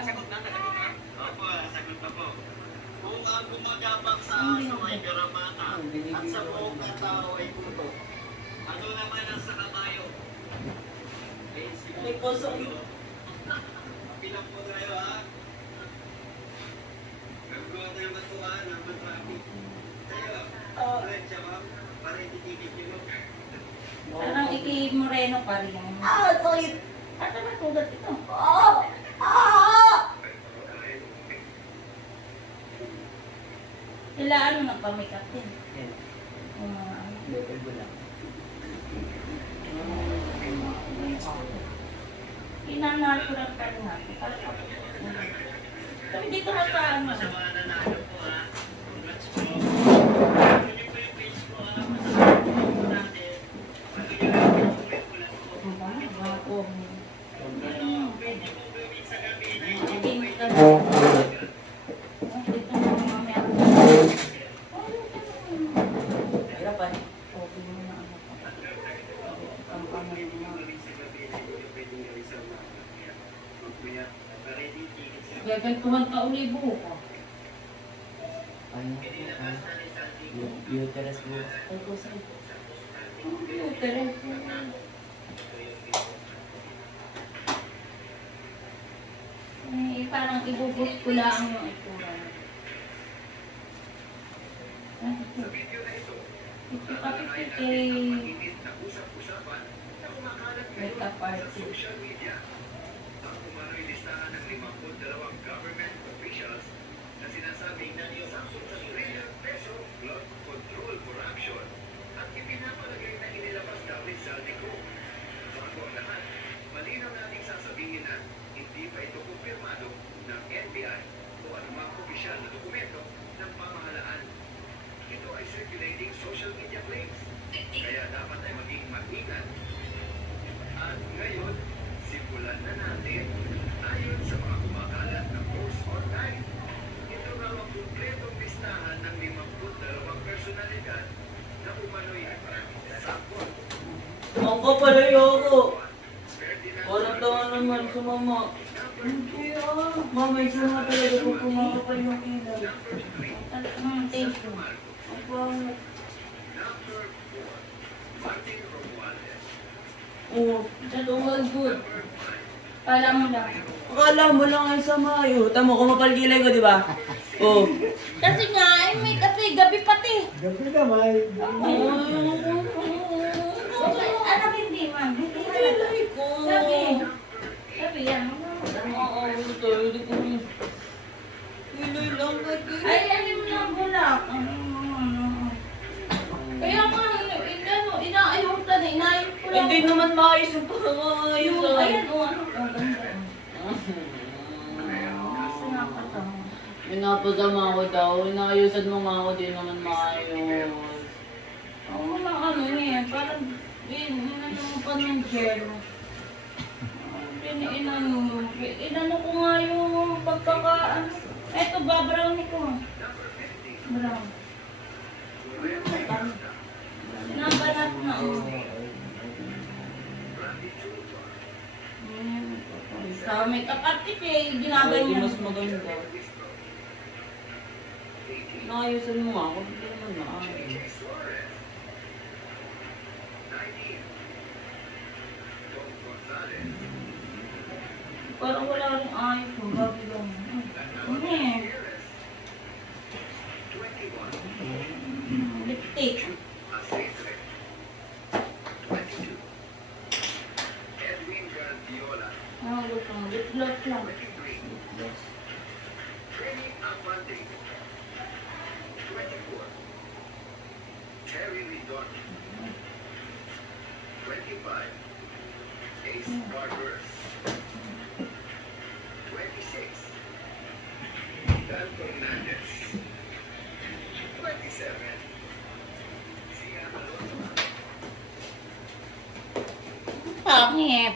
Nasagot na, nasagot na. Opo, nasagot na po. Kung ang gumagapang sa aso ay garamata at sa buong katao ay puto, ano naman ang sa kabayo? May puso. Pilang po tayo, ha? Gagawa tayo matuwa ng matrapik. Tayo, ulit siya, ma'am. Para ititigit nyo. Parang iki-moreno pa rin. Sakit. At ano tugat ito? Sila ano nagpa-makeup din? Level ko lang. Inanatural pa rin natin. Sabi dito na sa ano. Masama na natin po, ha? Congrats po. Ano nyo po yung page ko, ha? Masama po natin. Ano nyo lang yung comment ko lang po. Ano, pwede mo gawin sa gabi na hindi mo Pink ka pwede. na. Dito na mamaya. Hirapan. Okay mo na ano pa. Ang kamay mo. Gagantuhan ka uli buko. Ano? Uterus mo. Ito sa ito. Uterus mo. Parang ibubus ko lang yung itsura. Ito kasi kay makeup artist. Listahan ng 52 government officials na sinasabing nangyayakap sa trillion peso flood control corruption at ipinapalagay na inilabas daw ni Saldico. Bago ang lahat, malinaw nating sasabihin na hindi pa ito kumpirmado ng NBI o anumang opisyal na dokumento ng pamahalaan. Ito ay circulating social media claims, kaya dapat ay maging mag-ingat. At ngayon, simulan na natin. Ayon sa mga kumakalat na post online, ito raw ang kumpletong listahan ng 52 personalidad na umano'y sakot. Ang kapalay ako. Walang tawa naman sa mama. Hindi ah. Mama, isa nga talaga kung kumakapal yung ilaw. Thank you. Ang pangit. Number 4, Martin Romualdez. Oo. That all good. Kala mo lang. Akala mo lang ay sa mayo. Tamo, kumapal kilay ko, di ba? Oo. Kasi nga, ay may kape, gabi pati. Gabi naman. Ano hindi, ma'am? Hindi na lang. Kilay ko. Gabi. Gabi yan. Oo, tayo. Di ko rin. Kilay lang ka, kilay. Ay, alim lang bulak. Kaya nga, inaayos ka na, inaayos ko lang. Hindi naman maayos yung pangayos. Yung, ayan, o ano. Ang ganda. Sinapasama. Pinapasama ko daw. Inaayusan mo nga ako, di naman maayos. Oo lang ano eh, parang inano mo pa ng gel. Inano ko nga yung pagkakaan. Eto ba, brownie ko. Brown. Nabalat na oh. Sa makeup artist eh, ginagay Hindi niya. mas maganda. Inaayusan mo nga ako, hindi naman maayos. Parang wala rin ayos mo, bago lang. Ano eh? Lipstick. Edwin Guardiola. Ano gusto mo? Lip gloss lang. Training Amante. 24. Terry Lidon. 25. Ace Barbers. 26. Dan Fernandez. 27. Sian Alonso. Pangit.